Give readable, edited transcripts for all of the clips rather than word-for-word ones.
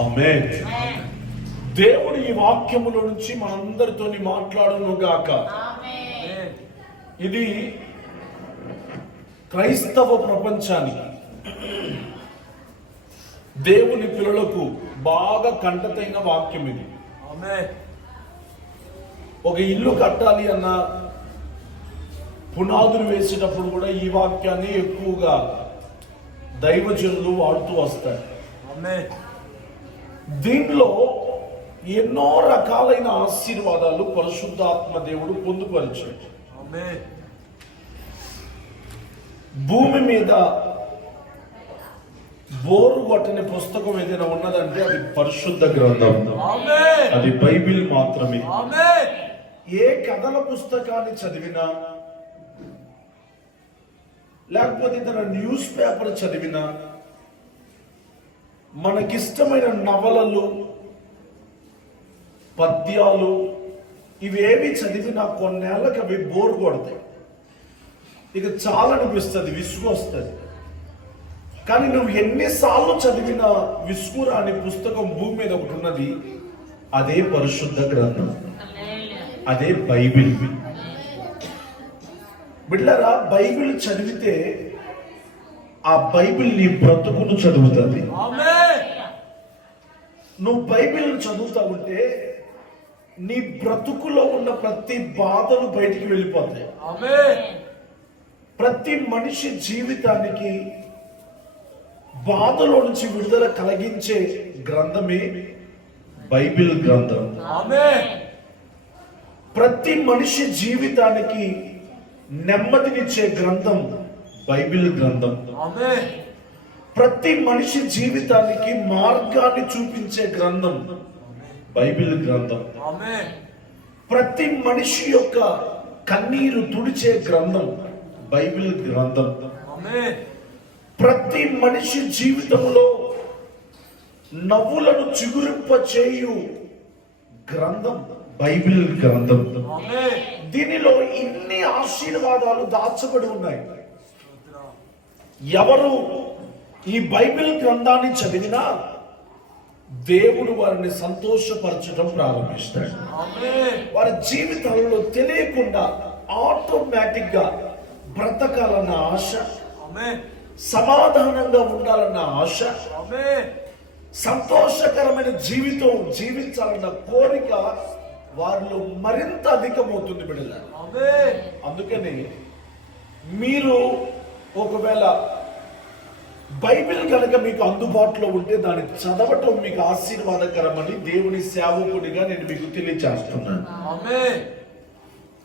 ఆమేన్. దేవుడు ఈ వాక్యముల నుంచి మనందరితో మాట్లాడును గాక. ఇది క్రైస్తవ ప్రపంచానికి, దేవుని పిల్లలకు బాగా కంటతైన వాక్యం ఇది. ఒక ఇల్లు కట్టాలి అన్న పునాదులు వేసేటప్పుడు కూడా ఈ వాక్యాన్ని ఎక్కువగా దైవజనులు వాడుతూ వస్తారు. దీనిలో ఎన్నో రకాలైన ఆశీర్వాదాలు పరిశుద్ధాత్మ దేవుడు పొందుపరిచాడు. భూమి మీద బోరు కొట్టని పుస్తకం ఏదైనా ఉన్నదంటే అది పరిశుద్ధ గ్రంథం, అది బైబిల్ మాత్రమే. ఏ కథల పుస్తకాన్ని చదివినా, లేకపోతే తన న్యూస్ పేపర్ చదివినా, మనకిష్టమైన నవలలు, పద్యాలు ఇవేవి చదివినా కొన్నేళ్ళకి అవి బోర్ కొడతాయి, ఇక చాలా అనిపిస్తుంది, విసుగు వస్తుంది. కానీ నువ్వు ఎన్నిసార్లు చదివిన విసుగురాని పుస్తకం భూమి మీద ఒకటి ఉన్నది, అదే పరిశుద్ధ గ్రంథం, అదే బైబిల్. బిడ్డలారా, బైబిల్ చదివితే ఆ బైబిల్ నీ బ్రతుకును చదువుతుంది. నువ్వు బైబిల్ చదువుతా ఉంటే నీ బ్రతుకులో ఉన్న ప్రతి బాధలు బయటికి వెళ్ళిపోతాయి. ప్రతి మనిషి జీవితానికి బాధలో నుంచి విడుదల కలిగించే గ్రంథమే బైబిల్ గ్రంథం. ప్రతి మనిషి జీవితానికి నెమ్మదినిచ్చే గ్రంథం బైబిల్ గ్రంథం. ప్రతి మనిషి జీవితానికి మార్గాన్ని చూపించే గ్రంథం బైబిల్ గ్రంథం. ప్రతి మనిషి యొక్క కన్నీరు తుడిచే గ్రంథం బైబిల్ గ్రంథం. ప్రతి మనిషి జీవితంలో నవ్వులను చిగురింప చేయు గ్రంథం బైబిల్ గ్రంథం. దీనిలో ఇన్ని ఆశీర్వాదాలు దాచబడి ఉన్నాయి. ఎవరు ఈ బైబిల్ గ్రంథాన్ని చదివినా దేవుడు వారిని సంతోషపరచడం ప్రారంభిస్తాడు. వారి జీవితాలలో తెలియకుండా ఆటోమేటిక్ గా బ్రతకాలన్న ఆశ, సమాధానంగా ఉండాలన్న ఆశ, సంతోషకరమైన జీవితం జీవించాలన్న కోరిక వారిలో మరింత అధికమవుతుంది బిడ్డల. అందుకని మీరు ఒకవేళ బైబిల్ కనుక మీకు అందుబాటులో ఉంటే దాన్ని చదవటం మీకు ఆశీర్వాదకరమని దేవుని సేవకుడిగా నేను మీకు తెలియజేస్తున్నాను.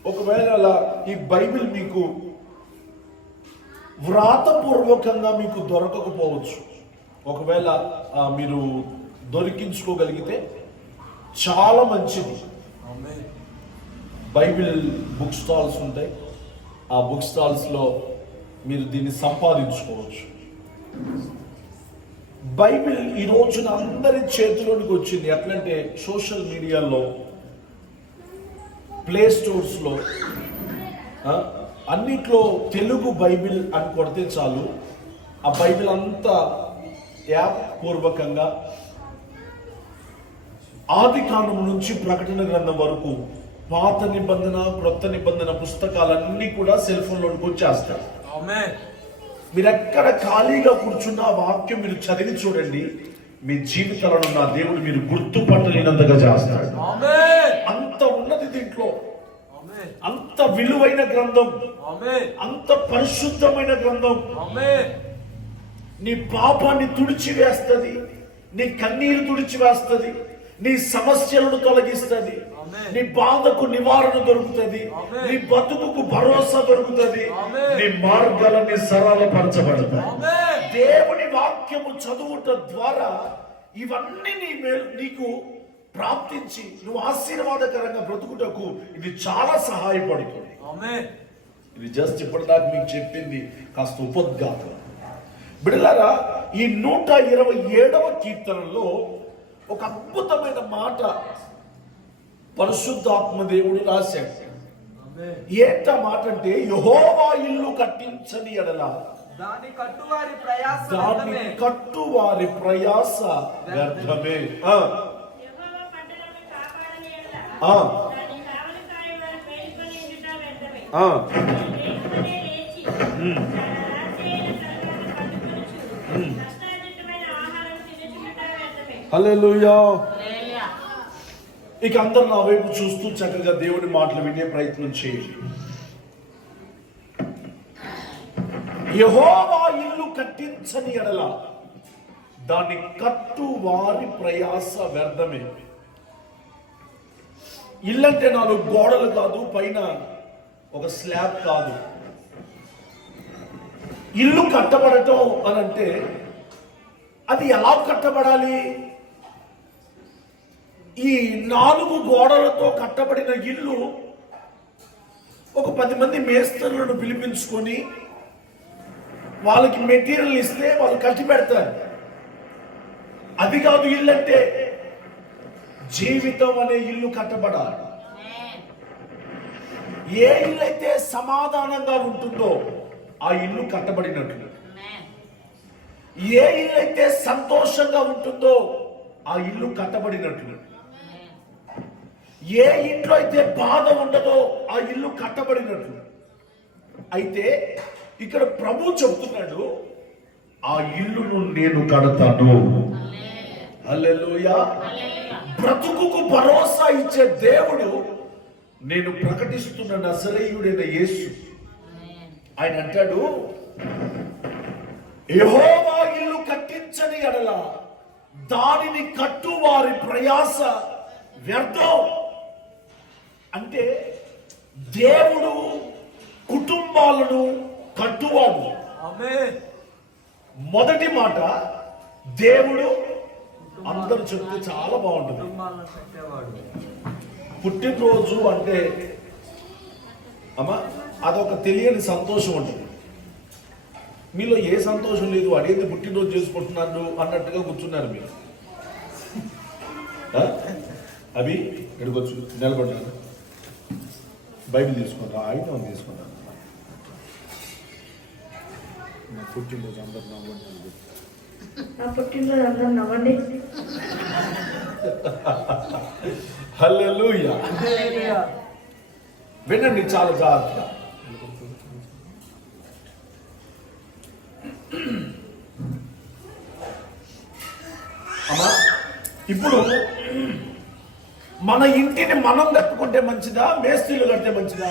ఒకవేళ అలా ఈ బైబిల్ మీకు వ్రాతపూర్వకంగా మీకు దొరకకపోవచ్చు, ఒకవేళ మీరు దొరికించుకోగలిగితే చాలా మంచిది. బైబిల్ బుక్ స్టాల్స్ ఉంటాయి, ఆ బుక్ స్టాల్స్లో మీరు దీన్ని సంపాదించుకోవచ్చు. బైబిల్ ఈ రోజున అందరి చేతిలోనికి వచ్చింది. ఎట్లంటే సోషల్ మీడియాలో, ప్లే స్టోర్స్లో, అన్నిట్లో తెలుగు బైబిల్ అని కొడితే చాలు, ఆ బైబిల్ అంతా యాప్ పూర్వకంగా ఆది కాండం నుంచి ప్రకటన గ్రంథం వరకు పాత నిబంధన, క్రొత్త నిబంధన పుస్తకాలన్నీ కూడా సెల్ ఫోన్లోకి వచ్చేస్తారు. మీరెక్కడ ఖాళీగా కూర్చున్న వాక్యం మీరు చదివి చూడండి, మీ జీవితాలను నా దేవుడు మీరు గుర్తుపట్టలేనంతగా చేస్తాడు. అంత ఉన్నది దీంట్లో, అంత విలువైన గ్రంథం, అంత పరిశుద్ధమైన గ్రంథం. నీ పాపాన్ని తుడిచివేస్తుంది, నీ కన్నీరు తుడిచివేస్తుంది, నీ సమస్యలను తొలగిస్తుంది, నీ బాధకు నివారణ దొరుకుతుంది, నీ బతుకుకు భరోసా దొరుకుతుంది, నీ మార్గాలన్నీ సరళపరచబడతాయి. దేవుని వాక్యము చదువుట ద్వారా ఇవన్నీ నీకు ప్రాప్తించి నువ్వు ఆశీర్వాదకరంగా బ్రతుకుటకు ఇది చాలా సహాయపడుతుంది. ఇది జస్ట్ ఇప్పటిదాకా మీకు చెప్పింది కాస్త ఉపద్ఘాతం. బిడ్డలారా, ఈ 127వ కీర్తనలో ఒక అద్భుతమైన మాట పరిశుద్ధాత్మ దేవుడు రాశాడు. ఏంట మాట అంటే, యెహోవా ఇల్లు కట్టించని ఎడల దాని కట్టువారి ప్రయాస దాన్ని వ్యర్థమే. కట్టువారి ప్రయాస వ్యర్థమే. ఆ, యెహోవా పట్టణమును కాపాడని యెడల ఆ, దాని కావలి కాయువారు మేలుకొని ఉండుట వ్యర్థమే. ఆ. మేలుకొనే లేచి తన రాత్రియైన ప్రకారం పండుకొనుచు కష్టార్జితమైన ఆహారం తినుచుండుట వ్యర్థమే. హల్లెలూయా. హల్లెలూయా. ఇక అందరు నా వైపు చూస్తూ చక్కగా దేవుని మాటలు వినే ప్రయత్నం చేయండి. యెహోవా ఇల్లు కట్టించని ఎడల దాన్ని కట్టు వారి ప్రయాస వ్యర్థమే. ఇల్లంటే 4 గోడలు కాదు, పైన ఒక స్లాబ్ కాదు. ఇల్లు కట్టబడటం అనంటే అది ఎలా కట్టబడాలి? ఈ 4 గోడలతో కట్టబడిన ఇల్లు ఒక 10 మంది మేస్త్రులను పిలిపించుకొని వాళ్ళకి మెటీరియల్ ఇస్తే వాళ్ళు కట్టి పెడతారు. అది కాదు ఇల్లు అంటే. జీవితం అనే ఇల్లు కట్టబడాలి. ఏ ఇల్లు అయితే సమాధానంగా ఉంటుందో ఆ ఇల్లు కట్టబడినట్లు. ఏ ఇల్లు అయితే సంతోషంగా ఉంటుందో ఆ ఇల్లు కట్టబడినట్లు. ఏ ఇంట్లో అయితే బాధ ఉండదో ఆ ఇల్లు కట్టబడినట్లు. అయితే ఇక్కడ ప్రభు చెప్తున్నాడు, ఆ ఇల్లును నేను కడతాను. హల్లెలూయా. బ్రతుకుకు భరోసా ఇచ్చే దేవుడు నేను ప్రకటిస్తున్న నజరేయుడైన యేసు. ఆయన అంటాడు, యెహోవా ఇల్లు కట్టించని ఎడల దానిని కట్టు వారి ప్రయాస వ్యర్థం. అంటే దేవుడు కుటుంబాలను కట్టువాడు. ఆమేన్. మొదటి మాట దేవుడు, అందరూ చెప్తే చాలా బాగుంటుంది. కుటుంబాలను కట్టేవాడు. పుట్టినరోజు అంటే అమ్మా అదొక తెలియని సంతోషం ఉంటుంది. మీలో ఏ సంతోషం లేదు, అడిగింది పుట్టినరోజు చేసుకుంటున్నాను అన్నట్టుగా కూర్చున్నారు మీరు. అవి ఎడుకొచ్చు నిలబడ్డారు. బైబిల్ తీసుకుంటా, ఆయుధం తీసుకుంటాను. నా పుట్టినరోజు అందరు నవ్వండి. నా పుట్టినరోజు అందరూ నవ్వండి. హల్లెలూయా. హల్లెలూయా. వినండి చాలా జాగ్రత్తగా. అమ్మా ఇప్పుడు మన ఇంటిని మనం కట్టుకుంటే మంచిదా, మేస్త్రీలు కడితే మంచిదా?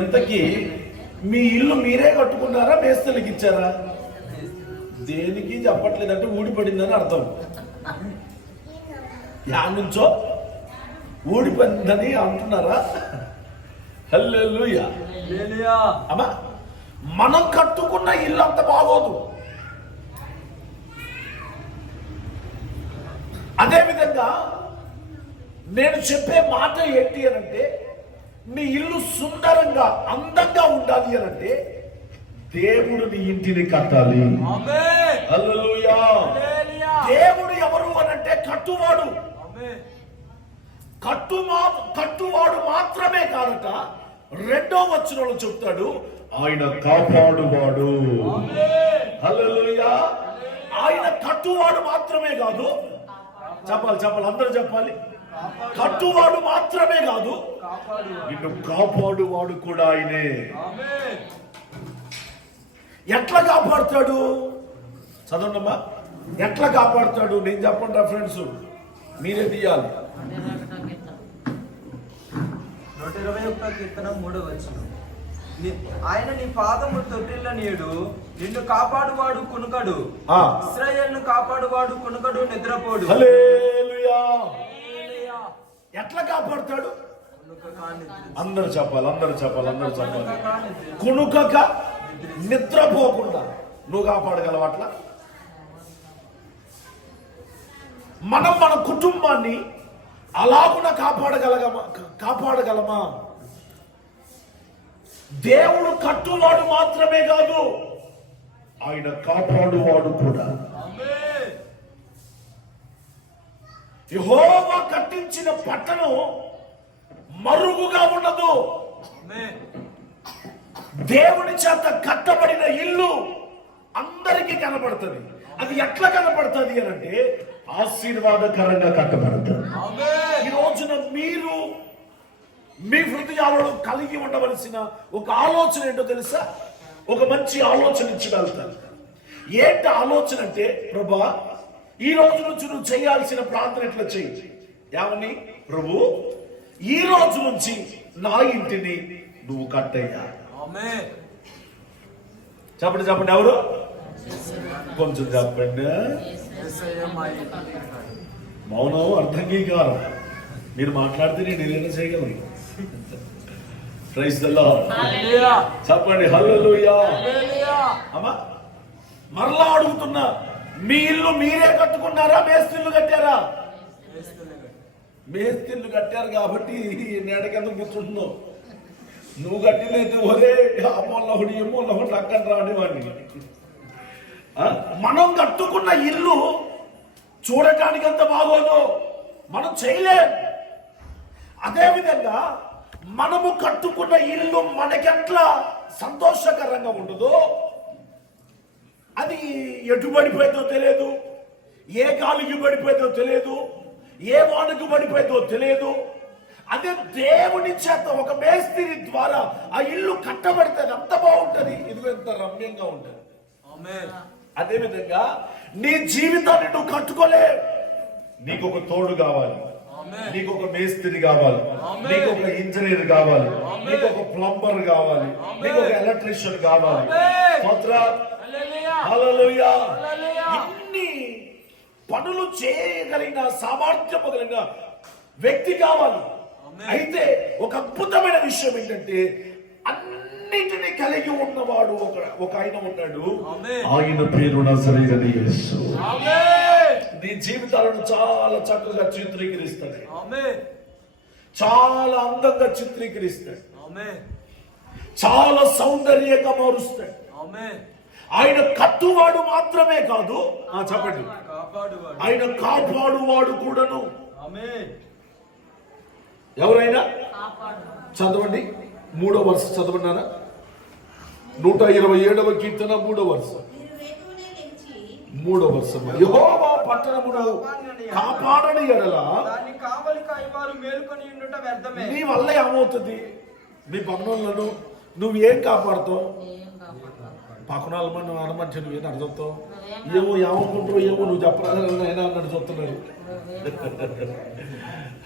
ఎంతకీ మీ ఇల్లు మీరే కట్టుకున్నారా, మేస్త్రీలకు ఇచ్చారా? దేనికి చెప్పట్లేదంటే ఊడిపడిందని అర్థం. యా నుంచో ఊడిపోయిందని అంటున్నారా? హల్లెలూయా. హల్లెలూయా. అమ్మా మనం కట్టుకున్న ఇల్లు అంత బాగోదు. అదేవిధంగా నేను చెప్పే మాట ఏంటి అనంటే, నీ ఇల్లు సుందరంగా అందంగా ఉండాలి అనంటే దేవుడు నీ ఇంటిని కట్టాలి. ఆమేన్. హల్లెలూయా. హల్లెలూయా. దేవుడు ఎవరు అనంటే కట్టువాడు. ఆమేన్. కట్టువాడు మాత్రమే కాదట, 2వ వచనంలో చెప్తాడు, ఆయన కాపాడువాడు. ఆమేన్. హల్లెలూయా. ఆయన కట్టువాడు మాత్రమే కాదు, చెప్పాలి అందరూ చెప్పాలి. కట్టువాడు మాత్రమే కాదు, కాపాడువాడు. నిన్ను కాపాడువాడు కూడా ఆయనే. ఆమేన్. ఎట్లా కాపాడుతాడు? చదవండమ్మా. ఎట్లా కాపాడుతాడు? నేను చెప్పండి ఫ్రెండ్స్, మీరే తీయాలి. 121 కీర్తన 3వ వచనం. ఆయన నీ పాదము తొట్టిల్ల నీడు, నిన్ను కాపాడువాడు కునుకడు. ఇశ్రాయేలును కాపాడువాడు కునుకడు, నిద్రపోడు. హల్లెలూయా. హల్లెలూయా. ఎట్లా కాపాడుతాడు? కునుకక నిద్రించు. అందరూ చెప్పాలి. కునుకక నిద్రపోకుండా నువ్వు కాపాడగలవు. అట్లా మనం మన కుటుంబాన్ని అలాగున కాపాడగలమా? దేవుడు కట్టువాడు మాత్రమే కాదు, ఆయన కాపాడువాడు కూడా. ఆమేన్. యెహోవా కట్టించిన పట్టణం మరుగుగా ఉండదు. ఆమేన్. దేవుని చేత కట్టబడిన ఇల్లు అందరికీ కనబడుతుంది. అది ఎట్లా కనబడుతుంది అని అంటే ఆశీర్వాదకరంగా కట్టబడుతుంది. ఈ రోజున మీరు మీ హృదయాలలో కలిగి ఉండవలసిన ఒక ఆలోచన ఏంటో తెలుసా? ఒక మంచి ఆలోచన ఇచ్చి వెళ్తారు. ఏంటి ఆలోచన అంటే, ప్రభా ఈ రోజు నుంచి నువ్వు చేయాల్సిన ప్రార్థన ఎట్లా చేయి. ఏమని? ప్రభు ఈ రోజు నుంచి నా ఇంటిని నువ్వు కట్టయ్యా. చెప్పండి చెప్పండి, ఎవరు? కొంచెం చెప్పండి. మౌనం అర్థంగీకారం. మీరు మాట్లాడితే నేను ఏదైనా చేయగలను. Praise the lord. చెప్పండి హల్లెలూయా. అమ్మా మరలా అడుగుతున్నా, మీ ఇల్లు మీరే కట్టుకున్నారా, మేస్త్రీలు కట్టారా? మేస్త్రీలు కట్టారు కాబట్టి నేడకెందుకు కూర్చుంటున్నావు. నువ్వు కట్టినైతే ఒరే అమ్మోళ్ళహుడు ఏమోళ్ళహుడు అక్కడ రాని వాడిని. మనం కట్టుకున్న ఇల్లు చూడటానికి అంత బాగోదు, మనం చేయలేం. అదేవిధంగా మనము కట్టుకున్న ఇల్లు మనకెట్లా సంతోషకరంగా ఉండదు, అది ఎటు పడిపోయిందో తెలియదు, ఏ గాలికి పడిపోయిందో తెలియదు, ఏ వానకు పడిపోయిందో తెలియదు. అదే దేవుని చేత ఒక మేస్త్రి ద్వారా ఆ ఇల్లు కట్టబడితే అంత బాగుంటది, ఇదిగో ఎంత రమ్యంగా ఉంటది. అదే విధంగా నీ జీవితాన్ని నువ్వు కట్టుకోలే. నీకు ఒక తోడు కావాలి, నీకు ఒక మేస్త్రి కావాలి, నీకు ఒక ఇంజనీర్ కావాలి, నీకు ఒక ప్లంబర్ కావాలి, నీకు ఒక ఎలక్ట్రీషియన్ కావాలి. హల్లెలూయా. ఇన్ని పనులు చేయగలిగిన సామర్థ్యము కలిగిన వ్యక్తి కావాలి. అయితే ఒక అద్భుతమైన విషయం ఏంటంటే అన్నిటిని కలిగి ఉన్నవాడు ఒక ఆయన ఉన్నాడు. ఆయన పేరు నజరేయుడైన యేసు. నీ జీవితాలను చాలా చక్కగా చిత్రీకరిస్తాడు, చాలా అందంగా చిత్రీకరిస్తాడు, చాలా సౌందర్యంగా మారుస్తాడు. ఆయన కట్టువాడు మాత్రమే కాదు, చెప్పండి, ఆయన కాపాడువాడు కూడాను. ఎవరైనా చదవండి, 3వ వరుస చదవన్నారా? 127వ కీర్తన 3వ వరుస. 3వ వరుస. యెహోవా పట్టణమును కాపాడని ఎడల నీ వల్ల ఏమవుతుంది? మీ పక్కనోళ్ళను నువ్వేం కాపాడుతావు? పక్కనాలు మనం అనమంటే నువ్వేం అడుగుతావు? ఏమో ఏమనుకుంటావు, ఏమో నువ్వు చెప్పరాదు అయినా అన్నట్టు చెప్తున్నారు.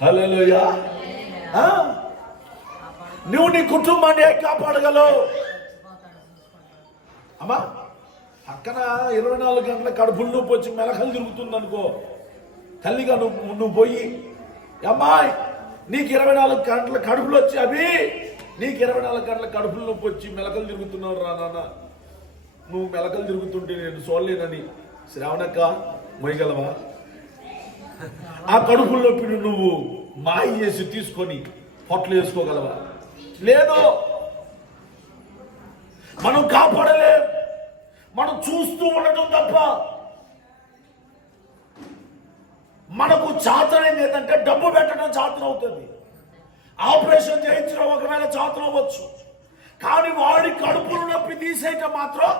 హల్లెలూయా. నువ్వు నీ కుటుంబాన్ని కాపాడగలవు. అమ్మా పక్కన 24 గంటల కడుపులు నొప్పి వచ్చి మెలకలు తిరుగుతుంది అనుకో, తల్లిగా నువ్వు పోయి, అమ్మాయి నీకు 24 గంటల కడుపులు వచ్చి, అవి నీకు 24 గంటల కడుపులు నొప్పి వచ్చి మెలకలు తిరుగుతున్నావు రా నాన్న, నువ్వు మెలకలు తిరుగుతుంటే నేను చూడలేనని శ్రావణక్క మొయ్యగలవా? ఆ కడుపుల నొప్పిని నువ్వు మాయ చేసి తీసుకొని పొట్లు వేసుకోగలవా? లేదు. మనం కాపాడలేం, మనం చూస్తూ ఉండటం తప్ప. మనకు చాతనైంది ఏంటంటే డబ్బు పెట్టడం చాతన అవుతుంది, ఆపరేషన్ చేయించడం ఒకవేళ చాతన అవ్వచ్చు, కానీ వాడి కడుపులు నొప్పి తీసేయటం మాత్రం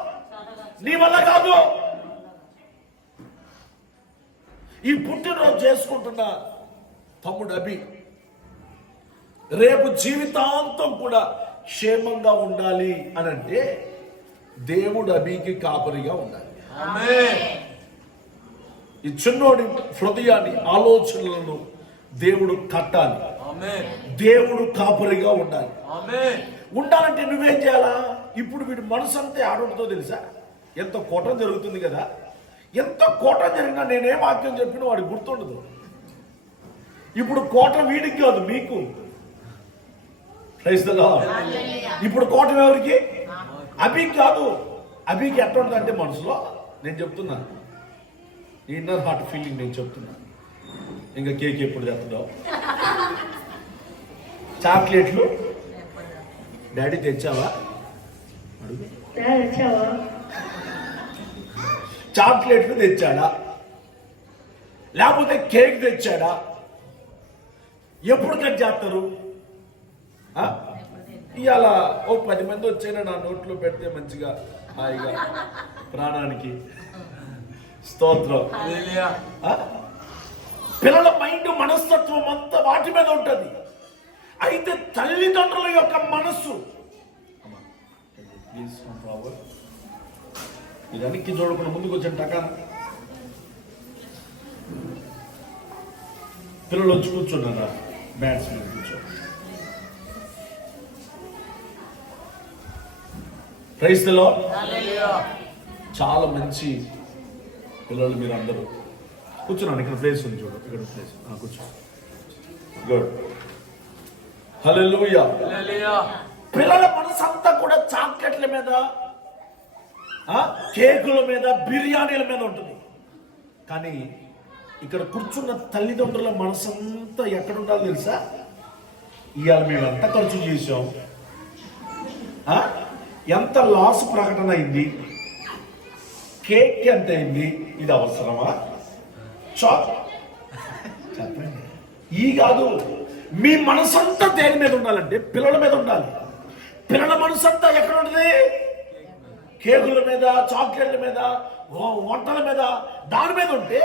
నీ వల్ల కాదు. ఈ పుట్టినరోజు చేసుకుంటున్న తమ్ముడు అభి రేపు జీవితాంతం కూడా క్షేమంగా ఉండాలి అని అంటే దేవుడు అభికి కాపరిగా ఉండాలి. ఈ చిన్నోడి హృదయాన్ని, ఆలోచనలను దేవుడు కట్టాలి, దేవుడు కాపరిగా ఉండాలి. ఉండాలంటే నువ్వేం చేయాలా? ఇప్పుడు వీడి మనసు అంతే ఆడుంటుందో తెలుసా? ఎంత కోటం జరుగుతుంది కదా, ఎంత కోటం జరిగినా నేనే వాక్యం చెప్పిన వాడికి గుర్తుండదు. ఇప్పుడు కోట వీడికి కాదు, మీకు. Praise the lord. ఇప్పుడు కోటం ఎవరికి? అభికి కాదు. అభికి ఎట్లా ఉంటుంది అంటే మనసులో, నేను చెప్తున్నా, ఇన్నర్ హార్ట్ ఫీలింగ్ నేను చెప్తున్నా. ఇంకా కేక్ ఎప్పుడు తెస్తున్నావు? చాక్లెట్లు డాడీ తెచ్చావా? అడుగు. చాక్లెట్లు తెచ్చాడా, లేకపోతే కేక్ తెచ్చాడా? ఎప్పుడు కట్ చేస్తారు? ఇవాళ ఓ 10 మంది వచ్చైనా నా నోట్లో పెడితే మంచిగా హాయిగా ప్రాణానికి స్తోత్రం. హల్లెలూయా. ఆ? పిల్లల మైండ్ మనస్తత్వం అంతా వాటి మీద ఉంటుంది. అయితే తల్లిదండ్రుల యొక్క మనస్సు ఇది అనికి చూడకుండా ముందుకు వచ్చిన టకాన పిల్లలు వచ్చి కూర్చున్నారా బ్యాట్స్ మీద కూర్చో. Praise the Lord. హల్లెలూయా. చాలా మంచి పిల్లలు మీరు అందరూ కూర్చున్నాను. ఇక్కడ ప్లేస్ ఉంది చూడు, ఇక్కడ ప్లేస్ కూర్చో. గుడ్. హల్లెలూయా. హల్లెలూయా. పిల్లల మనసు అంతా కూడా చాక్లెట్ల మీద, కేకుల మీద, బిర్యానీల మీద ఉంటుంది. కానీ ఇక్కడ కూర్చున్న తల్లిదండ్రుల మనసు అంతా ఎక్కడ ఉండాలో తెలుసా? ఇవాళ మేము ఎంత ఖర్చు చేసాం, ఎంత లాస్ ప్రకటన అయింది, కేక్ ఎంత అయింది, ఇది అవసరమా? చెప్పండి. ఈ కాదు, మీ మనసంతా దేని మీద ఉండాలంటే పిల్లల మీద ఉండాలి. పిల్లల మనసంతా ఎక్కడ ఉంటుంది? కేకుల మీద, చాక్లెట్ల మీద, వంటల మీద, దాని మీద ఉంటే,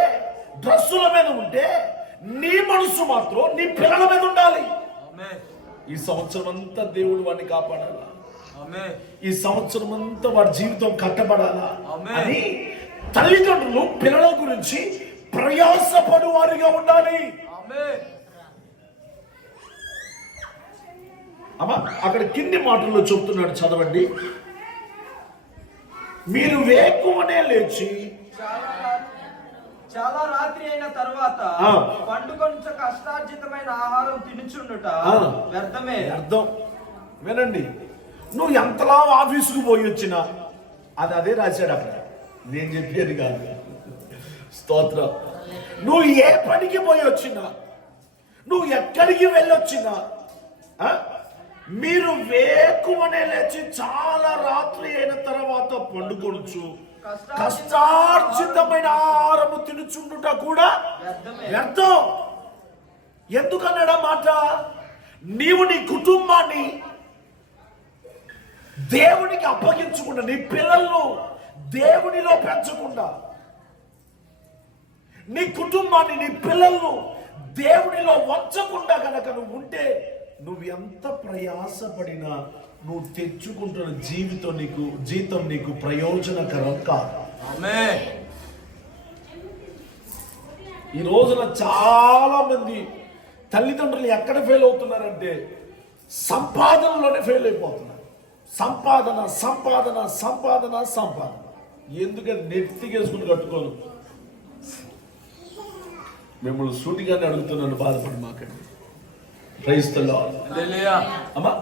డ్రెస్సుల మీద ఉంటే, నీ మనసు మాత్రం నీ పిల్లల మీద ఉండాలి. ఈ సంవత్సరం అంతా దేవుడు వాడిని కాపాడాలా, ఈ సంవత్సరం అంతా వాడి జీవితం కట్టబడాలా అని తల్లిదండ్రులు పిల్లల గురించి ప్రయాసపడు వారిగా ఉండాలి. అమ్మా అక్కడ కింది మాటల్లో చెప్తున్నాడు, చదవండి. మీరు వేకువనే లేచి చాలా రాత్రి అయిన తర్వాత పండుకొంచ కష్టార్జితమైన ఆహారం తినుచుండుట వ్యర్థమే. అర్థం వినండి. నువ్వు ఎంతలా ఆఫీసుకు పోయి వచ్చినా అది అదే రాశాడు అక్కడ, నేను చెప్పేది కాదు. స్తోత్రం. నువ్వు ఏ పనికి పోయి వచ్చినా, నువ్వు ఎక్కడికి వెళ్ళొచ్చినా, మీరు వేకువనే లేచి చాలా రాత్రి అయిన తర్వాత పండుకొనుచు కష్టార్జితమైన ఆహారము తినుచుండుట కూడా వ్యర్థం. ఎందుకన్నాడా మాట? నీవు నీ కుటుంబాన్ని దేవునికి అప్పగించకుండా, నీ పిల్లలను దేవునిలో పెంచకుండా, నీ కుటుంబాన్ని, నీ పిల్లలను దేవునిలో వంచకుండా కనుక నువ్వు ఉంటే, నువ్వు ఎంత ప్రయాసపడినా నువ్వు తెచ్చుకుంటున్న జీతం నీకు ప్రయోజనకరం కాదు. ఈ రోజున చాలా మంది తల్లిదండ్రులు ఎక్కడ ఫెయిల్ అవుతున్నారంటే సంపాదనలోనే ఫెయిల్ అయిపోతున్నారు. సంపాదన సంపాదన సంపాదన సంపాదన. ఎందుకని నెత్తికేసుకుని కట్టుకోను. మిమ్మల్ని సూటిగానే అడుగుతున్నాను, బాధపడి మాకండి. Praise the Lord. హల్లెలూయా. అమ్మా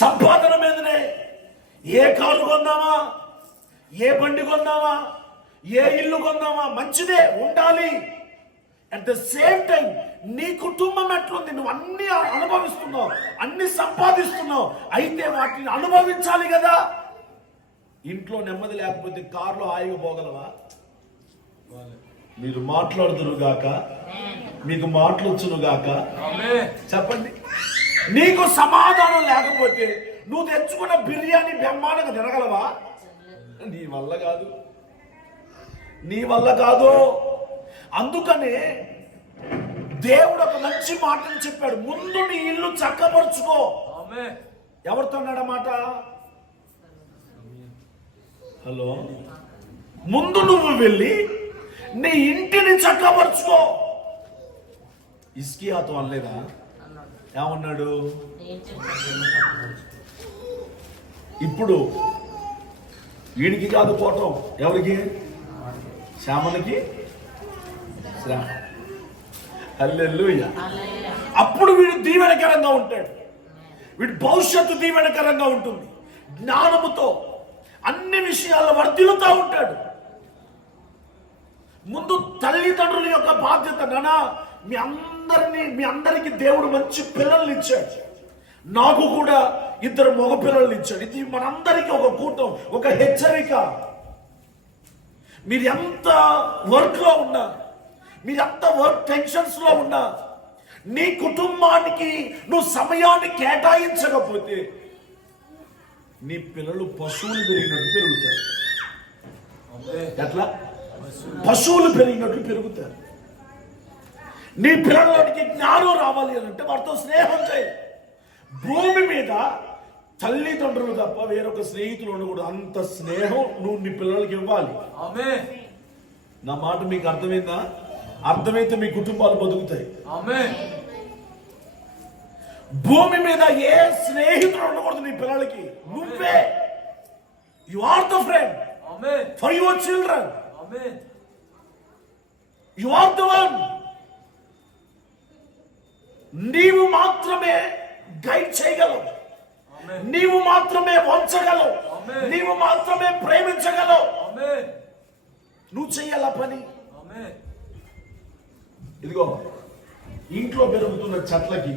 సంపాదన మీదనే ఏ కారు కొందామా, ఏ బండి కొందామా, ఏ ఇల్లు కొందామా, మంచిదే ఉండాలి. అట్ ద సేమ్ టైం నీ కుటుంబం ఎట్లుంది, నువ్వు అన్ని అనుభవిస్తున్నావు, అన్ని సంపాదిస్తున్నావు, అయితే వాటిని అనుభవించాలి కదా. ఇంట్లో నెమ్మది లేకపోతే కారులో హాయిగా పోగలవా? మీరు మాట్లాడుదురుగాక, మీకు మాటలు వచ్చునుగాక. చెప్పండి. నీకు సమాధానం లేకపోతే నువ్వు తెచ్చుకున్న బిర్యానీ బ్రహ్మాండంగా తినగలవా? నీ వల్ల కాదు, నీ వల్ల కాదు. అందుకనే దేవుడు ఒక మంచి మాటను చెప్పాడు, ముందు నీ ఇల్లు చక్కపరుచుకో. ఎవరితో అన్నాడన్నమాట? హలో, ముందు నువ్వు వెళ్ళి నీ ఇంటిని చక్కపరుచుకో. ఇస్కియాతో అనలేదా? ఏమన్నాడు? ఇప్పుడు వీడికి కాదు పోవటం, ఎవరికి? శ్యామలకి. హల్లెలూయా. అప్పుడు వీడు దీవెనకరంగా ఉంటాడు, వీడి భవిష్యత్తు దీవెనకరంగా ఉంటుంది. జ్ఞానముతో అన్ని విషయాల్లో వర్ధిల్లుతూ ఉంటాడు. ముందు తల్లిదండ్రుల యొక్క బాధ్యత. నానా మీ అందరికి దేవుడు మంచి పిల్లల్ని ఇచ్చాడు, నాకు కూడా 2 మగ పిల్లల్ని ఇచ్చాడు. ఇది మనందరికీ ఒక కూటం, ఒక హెచ్చరిక. మీరు ఎంత వర్క్ లో ఉన్నా, మీరు ఎంత వర్క్ టెన్షన్స్ లో ఉన్నా, నీ కుటుంబానికి నువ్వు సమయాన్ని కేటాయించకపోతే నీ పిల్లలు పశువులు పెరిగినట్టు పెరుగుతారు. ఎట్లా? పశువులు పెరిగినట్లు పెరుగుతారు. నీ పిల్లలకి జ్ఞానం రావాలి అని అంటే వారితో స్నేహం చేయి. భూమి మీద తల్లిదండ్రులు తప్ప వేరొక స్నేహితులు ఉండకూడదు. అంత స్నేహం నువ్వు నీ పిల్లలకి ఇవ్వాలి. నా మాట మీకు అర్థమైందా? అర్థమైతే మీ కుటుంబాలు బతుకుతాయి. భూమి మీద ఏ స్నేహితులు ఉండకూడదు నీ పిల్లలకి. నువ్వే. You are the friend for your children. You are the one. నీవు మాత్రమే గైడ్ చేయగలవు. నీవు మాత్రమే వంచగలవు. నీవు మాత్రమే ప్రేమించగలవు. నువ్వు చెయ్యాల పని. ఇదిగో, ఇంట్లో పెరుగుతున్న చెట్లకి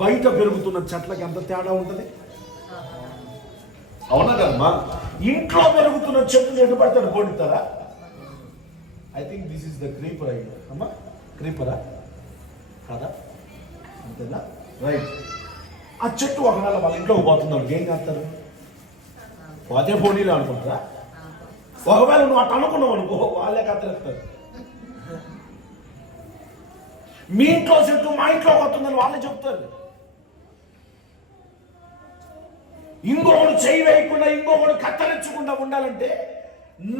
బయట పెరుగుతున్న చెట్లకి ఎంత తేడా ఉంటుంది? అవునా కదమ్మా? ఇంట్లో పెరుగుతున్న చెట్లు ఎటు పడతాడు కొడుతారా? I think this is the creeper అయ్యా. అమ్మా, క్రీపరా కాదా? అంతేనా? రైట్. ఆ చెట్టు ఒకవేళ వాళ్ళ ఇంట్లోకి పోతున్నారు, ఏం చేస్తారు? అదే పోనీలు అనుకుంటారా? ఒకవేళ నువ్వు అట్లా అనుకున్నావు అనుకో, వాళ్ళే కత్తరేస్తారు. మీ ఇంట్లో చెట్టు మా ఇంట్లోకి వస్తుందని వాళ్ళే చెప్తారు. ఇంకొకడు చేయి వేయకుండా ఇంకొకడు కత్తరించకుండా ఉండాలంటే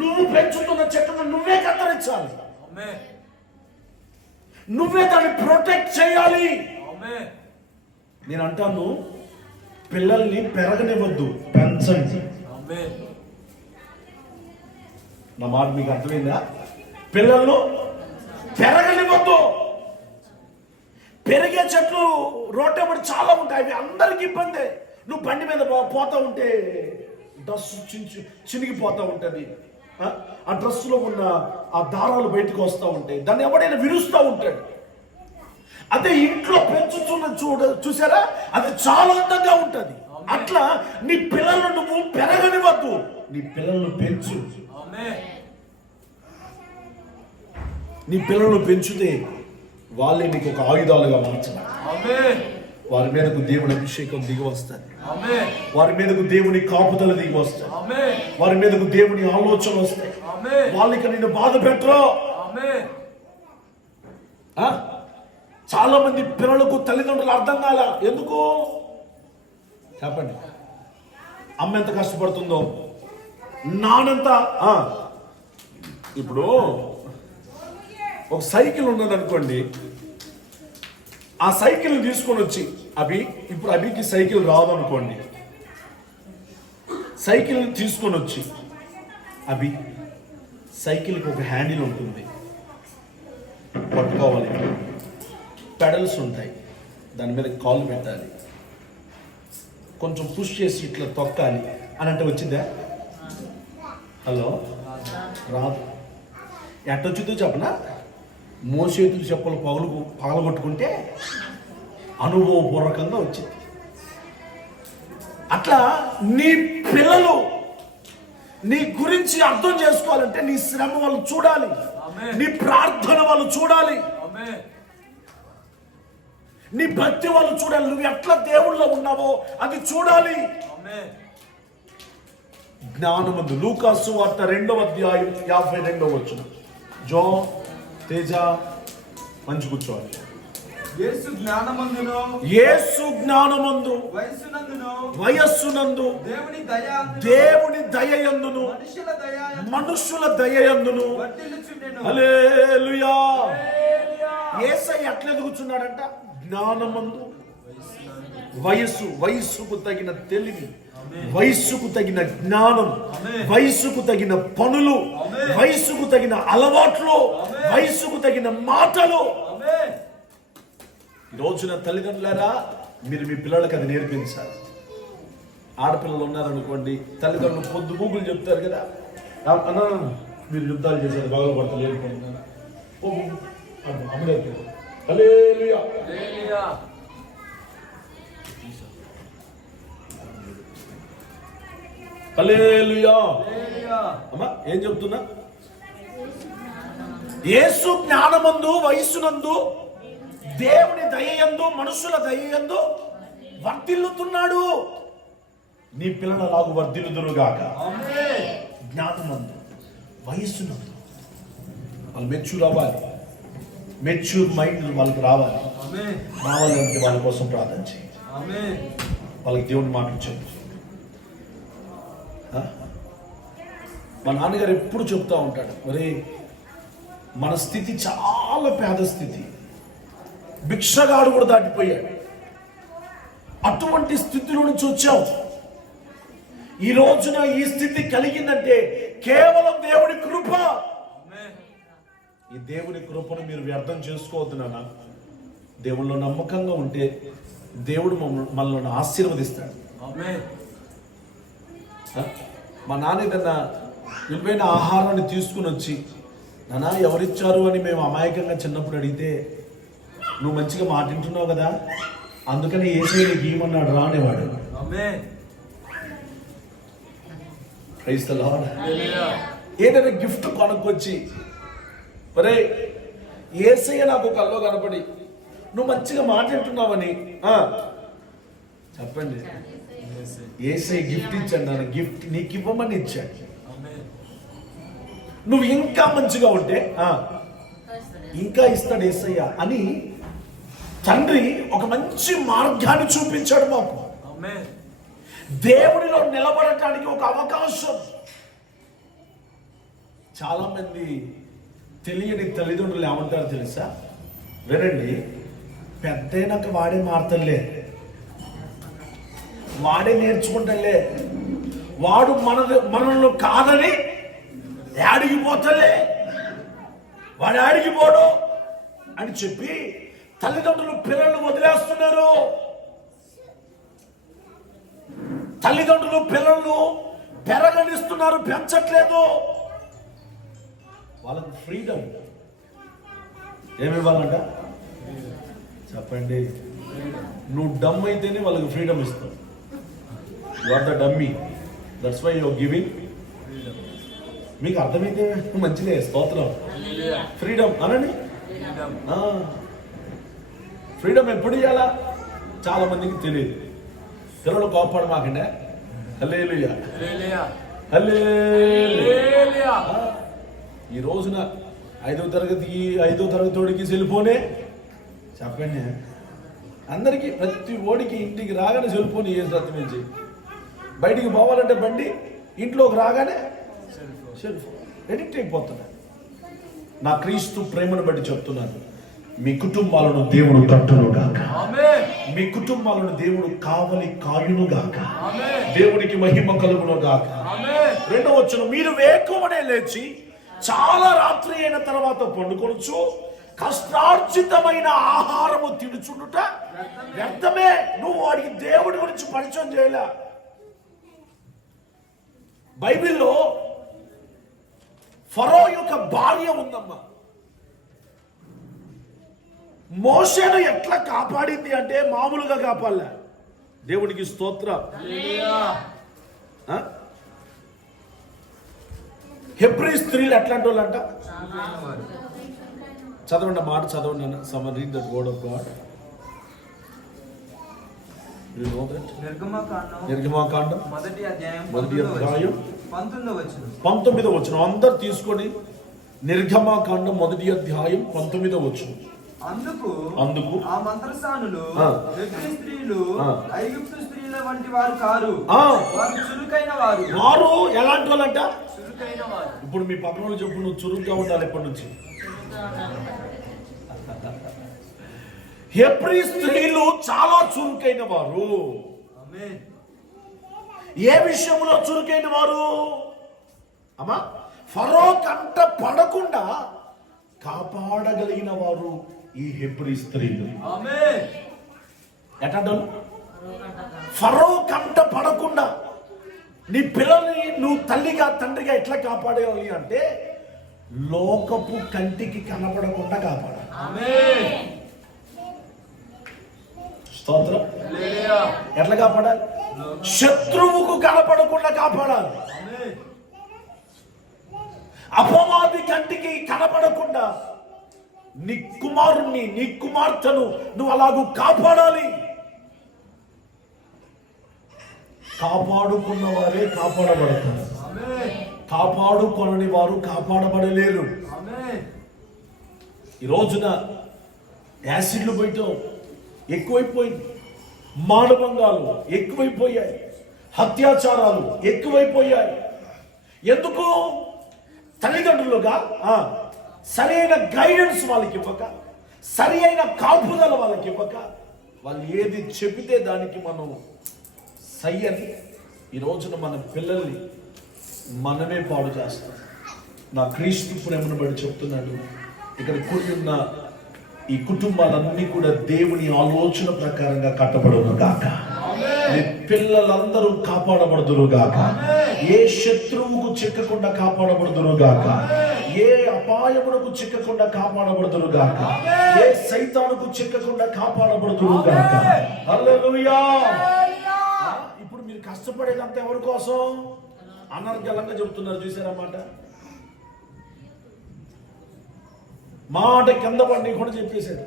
నువ్వు పెంచుతున్న చెట్టును నువ్వే కత్తరించాలి. నువ్వే దాన్ని ప్రొటెక్ట్ చేయాలి. నేను అంటాను, పిల్లల్ని పెరగనివ్వద్దు, పెంచండి. నా మాట మీకు అర్థమైందా? పిల్లలను పెరగనివ్వద్దు. పెరిగే చెట్లు రోడ్డు చాలా ఉంటాయి, అవి అందరికి ఇబ్బందే. నువ్వు బండి మీద పోతా ఉంటే డ్రెస్ చినిగిపోతా ఉంటుంది. ఆ డ్రెస్సులో ఉన్న ఆ దారాలు బయటకు వస్తూ ఉంటాయి, దాన్ని ఎవడైనా విరుస్తూ ఉంటాడు. అదే ఇంట్లో పెంచుతున్న చూసారా, అది చాలా అందంగా ఉంటుంది. అట్లా నీ పిల్లలను నువ్వు పెరగనివ్వద్దు, నీ పిల్లలను పెంచు. నీ పిల్లలను పెంచుతే వాళ్ళే నీకు ఒక ఆయుధాలుగా మార్చాలి. వారి మీదకు దేవుని అభిషేకం దిగి వస్తుంది. వారి మీదకు దేవుని కాపుదల దిగి వస్తాయి. వారి మీదకు దేవుని ఆలోచన వస్తాయి. వాళ్ళకి నిన్ను బాధ పెట్టరు. చాలా మంది పిల్లలకు తల్లిదండ్రులు అర్థం కాల. ఎందుకు చెప్పండి? అమ్మ ఎంత కష్టపడుతుందో, నానంత. ఇప్పుడు ఒక సైకిల్ ఉన్నది అనుకోండి, ఆ సైకిల్ తీసుకొని వచ్చి ఇప్పుడు అభికి సైకిల్ రాదు అనుకోండి, సైకిల్ తీసుకొని వచ్చి సైకిల్కి ఒక హ్యాండిల్ ఉంటుంది, పట్టుకోవాలి, పెడల్స్ ఉంటాయి, దాని మీద కాలు పెట్టాలి, కొంచెం పుష్ చేసి ఇట్లా తొక్కాలి అని అంటే వచ్చిందా? హలో, రాదు. ఎట్టొచ్చుతో చెప్పనా? మోసేతులు చెప్పులు పగలగొట్టుకుంటే అనుభవపూర్వకంగా వచ్చింది. అట్లా నీ పిల్లలు నీ గురించి అర్థం చేసుకోవాలంటే నీ శ్రమ వాళ్ళు చూడాలి, నీ ప్రార్థన వాళ్ళు చూడాలి, నీ భక్తి వాళ్ళు చూడాలి, నువ్వు ఎట్లా దేవుళ్ళో ఉన్నావో అది చూడాలి. జ్ఞానమందు లూకాసు వార్త 2వ అధ్యాయం 52వ వచనం. జో తేజ మంచి కూర్చోవాలి. యేసు జ్ఞానమందు వయస్సునందు దేవుని దయయందును మనుషుల దయయందును హల్లెలూయా. యేసయ్య ఎట్లా ఎదుగుచున్నాడంట? జ్ఞానమందు, వయస్సుకు తగిన తెలివి, వయస్సుకు తగిన జ్ఞానం, వయస్సుకు తగిన పనులు, వయస్సుకు తగిన అలవాట్లు, వయస్సుకు తగిన మాటలు. ఈ రోజున తల్లిదండ్రులారా, మీరు మీ పిల్లలకు అది నేర్పించాలి. ఆడపిల్లలు ఉన్నారనుకోండి, తల్లిదండ్రులు పొద్దు గూగులు చెప్తారు కదా, అన్నా మీరు యుద్ధాలు చేసేది బాగుపడతలేదు, అమ్ముడే హల్లెలూయా. హల్లెలూయా. అమ్మా ఏం చెప్తున్నా? యేసు జ్ఞానమందు వయస్సునందు దేవుని దయయందు మనుషుల దయయందు వర్ధిల్లుతున్నాడు. నీ పిల్లలు అలాగు వర్ధిల్లుదురుగాక. ఆమేన్. జ్ఞానమందు, వయస్సునందు వాళ్ళు మెచ్యూర్ అవ్వాలి. మెచ్యూర్ మైండ్ వాళ్ళకి రావాలి. ఆమేన్. రావాలంటే వాళ్ళ కోసం ప్రార్థన చేయండి. ఆమేన్. వాళ్ళకి దేవుని మాటలు చెప్పు. మా నాన్నగారు ఎప్పుడు చెప్తా ఉంటాడు, ఒరే మన స్థితి చాలా పేద స్థితి, భిక్షగాడు కూడా దాటిపోయాడు, అటువంటి స్థితిలో నుంచి వచ్చావు. ఈ రోజున ఈ స్థితి కలిగిందంటే కేవలం దేవుడి కృప. ఆమేన్. ఈ దేవుని కృపను మీరు వ్యర్థం చేసుకోవద్దు నాన్న. దేవుళ్ళో నమ్మకంగా ఉంటే దేవుడు మనల్ని ఆశీర్వదిస్తాడు. ఆమేన్. మా నాన్న ఏదన్నా విలువైన ఆహారాన్ని తీసుకుని వచ్చి, నాన్న ఎవరిచ్చారు అని మేము అమాయకంగా చిన్నప్పుడు అడిగితే, నువ్వు మంచిగా మాట వింటున్నావు కదా అందుకని యేసయ్య నీకు ఇవ్వమన్నాడు రా అనేవాడు. Amen. Praise the Lord. Hallelujah. ఏదైనా గిఫ్ట్ కొనుక్కొచ్చి, ఒరే యేసయ్య నాకు కల్లో కనపడి నువ్వు మంచిగా మాట వింటున్నావని చెప్పండి, యేసయ్య గిఫ్ట్ ఇచ్చాడు, నన్ను గిఫ్ట్ నీకు ఇవ్వమని ఇచ్చాడు. ఆమేన్. నువ్వు ఇంకా మంచిగా ఉంటే ఇంకా ఇస్తాడు యేసయ్య అని తండ్రి ఒక మంచి మార్గాన్ని చూపించాడు మాకు. ఆమేన్. దేవుడిలో నిలబడటానికి ఒక అవకాశం. చాలా మంది తెలియని తల్లిదండ్రులు ఏమంటారు తెలుసా, వినండి, పెద్దయినాక వాడే మారుతలే, వాడే నేర్చుకుంటలే, వాడు మనల్ని కాదని ఆడిగిపోతలే, వాడు ఆడిగిపోడు అని చెప్పి తల్లిదండ్రులు పిల్లల్ని వదిలేస్తున్నారు. తల్లిదండ్రులు పిల్లలను పెరగనిస్తున్నారు, పెంచట్లేదు. వాళ్ళకి ఫ్రీడమ్ ఏమి ఇవ్వాలంట చెప్పండి. నువ్వు డమ్ అయితేనే వాళ్ళకి ఫ్రీడమ్ ఇస్తావు. You are the dummy, that's why you are giving. మీకు అర్థమైతే మంచిదే, స్తోత్రం. హల్లెలూయా. ఫ్రీడమ్ అనండి. ఫ్రీడమ్. ఫ్రీడమ్ ఎప్పుడు ఇవ్వాలా చాలా మందికి తెలియదు. పిల్లలు కోపడు మాకండే. హల్లెలూయా, హల్లెలూయా. హల్లెలూయా. ఈ రోజున 5వ తరగతికి సెల్ ఫోనే చెప్పండి. అందరికీ ప్రతి ఓడికి ఇంటికి రాగానే సెల్ ఫోన్ ఏ సత్యం నుంచి బయటికి పోవాలంటే బండి, ఇంట్లోకి రాగానే సెల్ ఫోన్ ఎడిక్ట్ అయిపోతున్నా. నా క్రీస్తు ప్రేమను బట్టి చెప్తున్నాను, మీ కుటుంబాలను దేవుడు కట్టునుగాక. ఆమేన్. మీ కుటుంబాలను దేవుడు కావలి కాయునుగాక. ఆమేన్. దేవుడికి మహిమ కలుగునుగాక. ఆమేన్. 2వ వచనం, మీరు వేకువనే లేచి చాలా రాత్రి అయిన తర్వాత పండుకొనొచ్చు, కష్టార్జితమైన ఆహారము తినుచుండుట వ్యర్థమే. నువ్వు వాడికి దేవుడి గురించి పరిచయం చేయలే. బైబిల్లో ఫరో యొక్క భార్య ఉందమ్మా. మోషేను ఎట్లా కాపాడింది అంటే మామూలుగా కాపాడలే. దేవుడికి స్తోత్రం. హల్లెలూయా. హెబ్రీ స్త్రీలు ఎట్లాంటి వాళ్ళంట చదవండి, మాట చదవండి అన్న. Some read that word of God. You know that నిర్గమకాండం మొదటి అధ్యాయం 19వ వచనం. 19వ వచనం అందరు తీసుకొని. నిర్గమకాండం 1వ అధ్యాయం 19వ వచనం. అందుకు ఆ మంత్రసానులు హెబ్రీ స్త్రీలు ఆ. ఐగుప్తు స్త్రీల వంటి వారు కారు, ఆ. వారు చురుకైన వారు. వారు ఎలాంటి వాళ్ళంట? చురుకైన వారు. ఇప్పుడు మీ పక్కన వాళ్ళు చెప్పు, నువ్వు చురుగ్గా ఉండాలి ఎప్పటి నుంచి. హెబ్రీ స్త్రీలు చాలా చురుకైన వారు. ఆమేన్. ఏ విషయంలో చురుకైన వారు అమ్మా? ఫరో కంట పడకుండా కాపాడగలిగిన వారు ఈ హెబ్రీ స్త్రీలు. ఆమేన్. ఎటంటారు? ఫరో కంట పడకుండా నీ పిల్లల్ని నువ్వు తల్లిగా తండ్రిగా ఎట్లా కాపాడేయాలి అంటే లోకపు కంటికి కనపడకుండా కాపాడాలి. ఆమేన్. స్తోత్రం. హల్లెలూయా. ఎట్లా కాపాడాలి? శత్రువుకు కనపడకుండా కాపాడాలి. ఆమేన్. అపవాది కంటికి కనపడకుండా నీ కుమారుణ్ణి నీ కుమార్తెను నువ్వు అలాగూ కాపాడాలి. కాపాడుకున్న వారే కాపాడబడతారు, ఆమేన్ కాపాడుకొనని వారు కాపాడబడలేరు. ఆమేన్ ఈ రోజున యాసిడ్లు పోయటం ఎక్కువైపోయింది, మానభంగాలు ఎక్కువైపోయాయి, అత్యాచారాలు ఎక్కువైపోయాయి. ఎందుకు? తల్లిదండ్రులుగా సరైన గైడెన్స్ వాళ్ళకి ఇవ్వక, సరి అయిన కాపుదల వాళ్ళకి ఇవ్వక, వాళ్ళు ఏది చెబితే దానికి మనం సై అని ఈ రోజున మన పిల్లల్ని మనమే పాడు చేస్తాం. నా క్రీస్తు ప్రేమను బట్టి చెప్తున్నాడు, ఇక్కడ కూడి ఉన్న ఈ కుటుంబాలన్నీ కూడా దేవుని ఆలోచన ప్రకారంగా కట్టబడును గాక. మీ పిల్లలందరూ కాపాడబడుదురు గాక. ఏ శత్రువుకు చిక్కకుండా కాపాడబడుదురు గాక. ఏ అపాయమునకు చిక్కకుండా కాపాడబడుదురు గాక. ఏ సైతానుకు చిక్కకుండా కాపాడబడుదురు గాక. హల్లెలూయా. ఇప్పుడు మీరు కష్టపడేదంతా ఎవరి కోసం? అనర్గళంగా చెబుతున్నారు, చూసారన్నమాట. మాట కింద పడి కూడా చెప్పేశారు.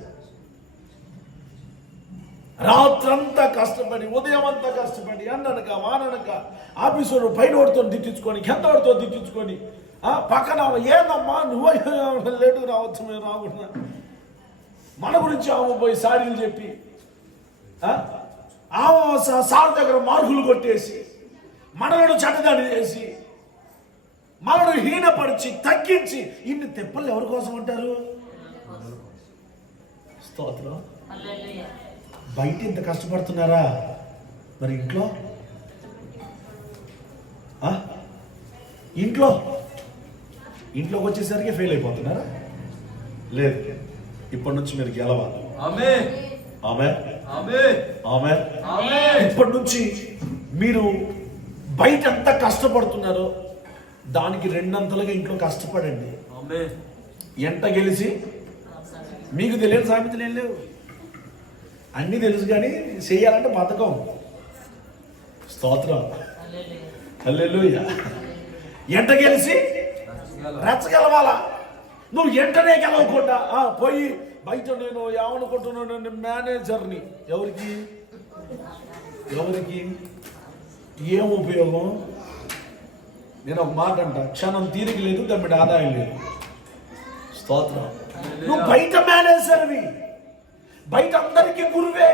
రాత్రంతా కష్టపడి, ఉదయం అంతా కష్టపడి, అన్ననక వాననక ఆఫీసు పైన వాడితో తిట్టించుకొని, కింద వాడితో తిట్టించుకొని, పక్కన ఏందమ్మా నువ్వు లేటుగా రావచ్చు, మేము రాకుండా మన గురించి ఆమె పోయి సాడీలు చెప్పి, ఆమె సార్ దగ్గర మార్కులు కొట్టేసి, మనలను చెడ్డదాడి చేసి, మనను హీనపరిచి తగ్గించి, ఇన్ని తెప్పలు ఎవరి కోసం అంటారు? స్తోత్రం. బయట ఇంత కష్టపడుతున్నారా, మరి ఇంట్లో ఇంట్లోకి వచ్చేసరికి ఫెయిల్ అయిపోతున్నారా? లేదు, ఇప్పటి నుంచి మీరు గెలవాలి. ఆమేన్ ఆమేన్ ఆమేన్ ఆమేన్ ఆమేన్. ఇప్పటి నుంచి మీరు బయట ఎంత కష్టపడుతున్నారో దానికి రెండంతలుగా ఇంట్లో కష్టపడండి. ఆమేన్. ఎంట గెలిచి మీకు తెలియని సామెతలు ఏం లేవు, అన్నీ తెలుసు, కానీ చేయాలంటే బతకం. స్తోత్రం. హల్లెలూయా. ఎంట గెలిచి రెచ్చగలవాలా? నువ్వు ఎంటనే గెలవకుండా పోయి బయట నేను ఏమనుకుంటున్నాను, నేను మేనేజర్ని. ఎవరికి ఏం ఉపయోగం? నేను ఒక మాట అంట, క్షణం తీరిక లేదు, దమ్మిడి ఆదాయం లేదు. స్తోత్రం. నువ్వు బయట మేనేజర్వి, బయట అందరికీ గురువే,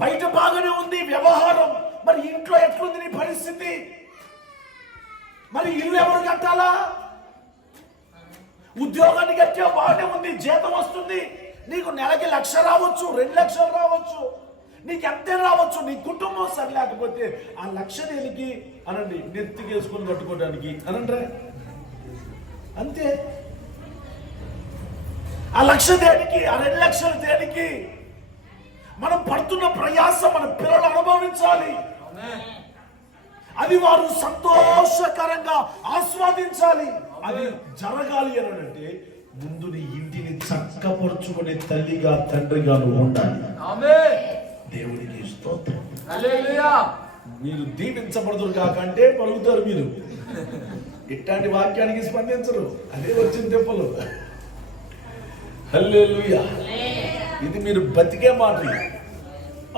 బయట బాగానే ఉంది వ్యవహారం, మరి ఇంట్లో ఎట్లుంది నీ పరిస్థితి? మరి ఇల్లు ఎవరు కట్టాలా? ఉద్యోగాన్ని కట్టే బాగానే ఉంది, జీతం వస్తుంది, నీకు నెలకి 1,00,000 రావచ్చు, 2 లక్షలు రావచ్చు, నీకు ఎంతే రావచ్చు. నీ కుటుంబం సరిలేకపోతే ఆ 1,00,000 దేనికి అనండి, నెత్తికేసుకొని కట్టుకోవడానికి అనండి, అంతే. ఆ 1,00,000 దేనికి, ఆ 2 లక్షలు దేనికి? మనం పడుతున్న ప్రయాస మన పిల్లలు అనుభవించాలి, అది వారు సంతోషకరంగా ఆస్వాదించాలి. అది జరగాలి అని అంటే ముందు నీ ఇంటిని చక్కపరుచుకునే తల్లిగా తండ్రిగా నువ్వు ఉండాలి. దేవునికి స్తోత్రం. హల్లెలూయా. మీరు దీవించబడదురు కాకంటే పలుకుతారు, మీరు ఇట్లాంటి వాక్యానికి స్పందించరు, అదే వచ్చిన తెప్పలు. హల్లెలూయా. ఇది మీరు బతికే మాట.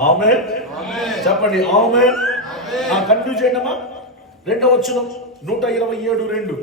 ఆమేన్ చెప్పండి. ఆమేన్. కంటిన్యూ చేయండి అమ్మా. 2వ వచనం 127:2.